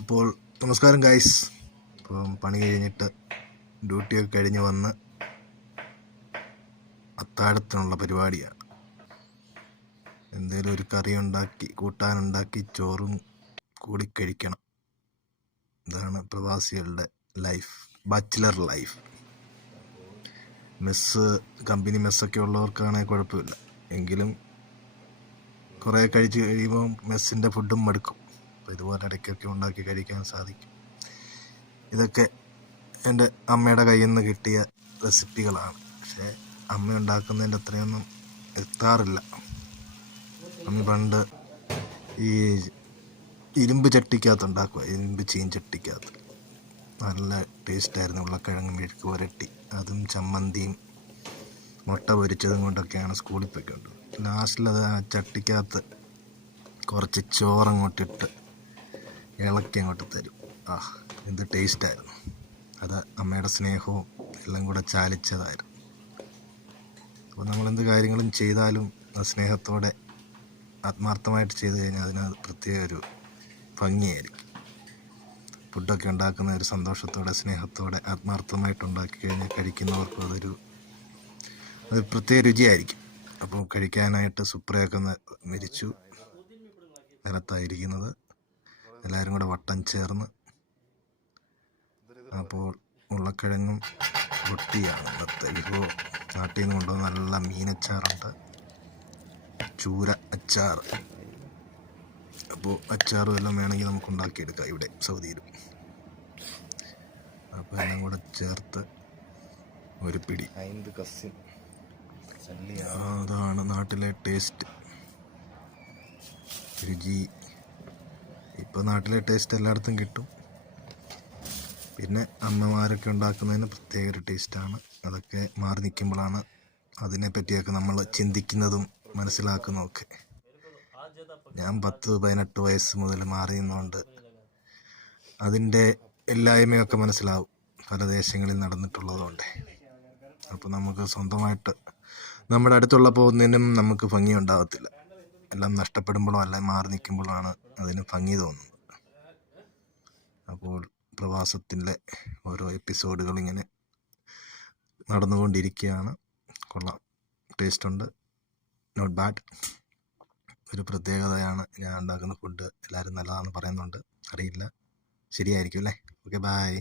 അപ്പോൾ നമസ്കാരം ഗൈസ്. ഇപ്പം പണി കഴിഞ്ഞിട്ട് ഡ്യൂട്ടിയൊക്കെ കഴിഞ്ഞ് വന്ന് അത്താഴത്തിനുള്ള പരിപാടിയാണ്. എന്തെങ്കിലും ഒരു കറി ഉണ്ടാക്കി കൂട്ടാനുണ്ടാക്കി ചോറും കൂടി കഴിക്കണം. ഇതാണ് പ്രവാസികളുടെ ലൈഫ്, ബാച്ചിലർ ലൈഫ്. കമ്പനി മെസ്സൊക്കെ ഉള്ളവർക്കാണെങ്കിൽ കുഴപ്പമില്ല, എങ്കിലും കുറേ കഴിച്ച് കഴിയുമ്പോൾ മെസ്സിൻ്റെ ഫുഡും മടുക്കും. അപ്പോൾ ഇതുപോലെ ഇടയ്ക്കൊക്കെ ഉണ്ടാക്കി കഴിക്കാൻ സാധിക്കും. ഇതൊക്കെ എൻ്റെ അമ്മയുടെ കയ്യിൽ നിന്ന് കിട്ടിയ റെസിപ്പികളാണ്. പക്ഷേ അമ്മ ഉണ്ടാക്കുന്നതിൻ്റെ അത്രയൊന്നും എത്താറില്ല. അമ്മ പണ്ട് ഈ ഇരുമ്പ് ചട്ടിക്കകത്ത് ഉണ്ടാക്കുക, ഇരുമ്പ് ചീഞ്ചട്ടിക്കകത്ത്. നല്ല ടേസ്റ്റായിരുന്നു. ഉരുളക്കിഴങ്ങ് മെഴുക്ക് പുരട്ടി, അതും ചമ്മന്തിയും മുട്ട പൊരിച്ചതും കൊണ്ടൊക്കെയാണ് സ്കൂളിൽ പോയിക്കൊണ്ടത്. ലാസ്റ്റിലത് ആ ചട്ടിക്കകത്ത് കുറച്ച് ചോറങ്ങോട്ടിട്ട് ഇളക്കി അങ്ങോട്ട് തരും. എന്ത് ടേസ്റ്റായിരുന്നു! അത് അമ്മയുടെ സ്നേഹവും എല്ലാം കൂടെ ചാലിച്ചതായിരുന്നു. അപ്പോൾ നമ്മളെന്ത് കാര്യങ്ങളും ചെയ്താലും സ്നേഹത്തോടെ ആത്മാർത്ഥമായിട്ട് ചെയ്തു കഴിഞ്ഞാൽ അതിന് പ്രത്യേക ഒരു ഭംഗിയായിരിക്കും. ഫുഡൊക്കെ ഉണ്ടാക്കുന്ന ഒരു സന്തോഷത്തോടെ സ്നേഹത്തോടെ ആത്മാർത്ഥമായിട്ട് ഉണ്ടാക്കി കഴിഞ്ഞാൽ കഴിക്കുന്നവർക്കും അത് പ്രത്യേക രുചിയായിരിക്കും. അപ്പോൾ കഴിക്കാനായിട്ട് സുപ്രയൊക്കെ മരിച്ചു നിലത്തായിരിക്കുന്നത്, എല്ലാവരും കൂടെ വട്ടം ചേർന്ന്. അപ്പോൾ ഉരുളക്കിഴങ്ങും റൊട്ടിയാണ് ഇന്നത്തെ വിഭവം. നാട്ടിൽ നിന്ന് കൊണ്ടുവന്ന നല്ല മീനച്ചാറുണ്ട്, ചൂര അച്ചാർ. അപ്പോൾ അച്ചാറും എല്ലാം വേണമെങ്കിൽ നമുക്ക് ഉണ്ടാക്കിയെടുക്കാം ഇവിടെ സൗദിയിലും. അപ്പോൾ എല്ലാം കൂടെ ചേർത്ത് ഒരു പിടി. അതാണ് നാട്ടിലെ ടേസ്റ്റ്, രുചി. ഇപ്പോൾ നാട്ടിലെ ടേസ്റ്റ് എല്ലായിടത്തും കിട്ടും. പിന്നെ അമ്മമാരൊക്കെ ഉണ്ടാക്കുന്നതിന് പ്രത്യേക ഒരു ടേസ്റ്റാണ്. അതൊക്കെ മാറി നിൽക്കുമ്പോഴാണ് അതിനെപ്പറ്റിയൊക്കെ നമ്മൾ ചിന്തിക്കുന്നതും മനസ്സിലാക്കുന്നതൊക്കെ. ഞാൻ 10-18 വയസ്സ് മുതൽ മാറി നിന്നുകൊണ്ട് അതിൻ്റെ എല്ലായ്മയൊക്കെ മനസ്സിലാവും, പല ദേശങ്ങളിൽ നടന്നിട്ടുള്ളതുകൊണ്ട്. അപ്പോൾ നമുക്ക് സ്വന്തമായിട്ട് നമ്മുടെ അടുത്തുള്ള പോകുന്നതിനും നമുക്ക് ഭംഗി ഉണ്ടാകത്തില്ല. എല്ലാം നഷ്ടപ്പെടുമ്പോഴോ അല്ല മാറി നിൽക്കുമ്പോഴാണ് അതിന് ഭംഗി തോന്നുന്നത്. അപ്പോൾ പ്രവാസത്തിൻ്റെ ഓരോ എപ്പിസോഡുകൾ ഇങ്ങനെ നടന്നുകൊണ്ടിരിക്കുകയാണ്. കൊള്ളാം, ടേസ്റ്റുണ്ട്, നോട്ട് ബാഡ്. ഒരു പ്രത്യേകതയാണ് ഞാൻ ഉണ്ടാക്കുന്ന ഫുഡ്. എല്ലാവരും നല്ലതാണെന്ന് പറയുന്നുണ്ട്, അറിയില്ല, ശരിയായിരിക്കും അല്ലേ? Okay, by.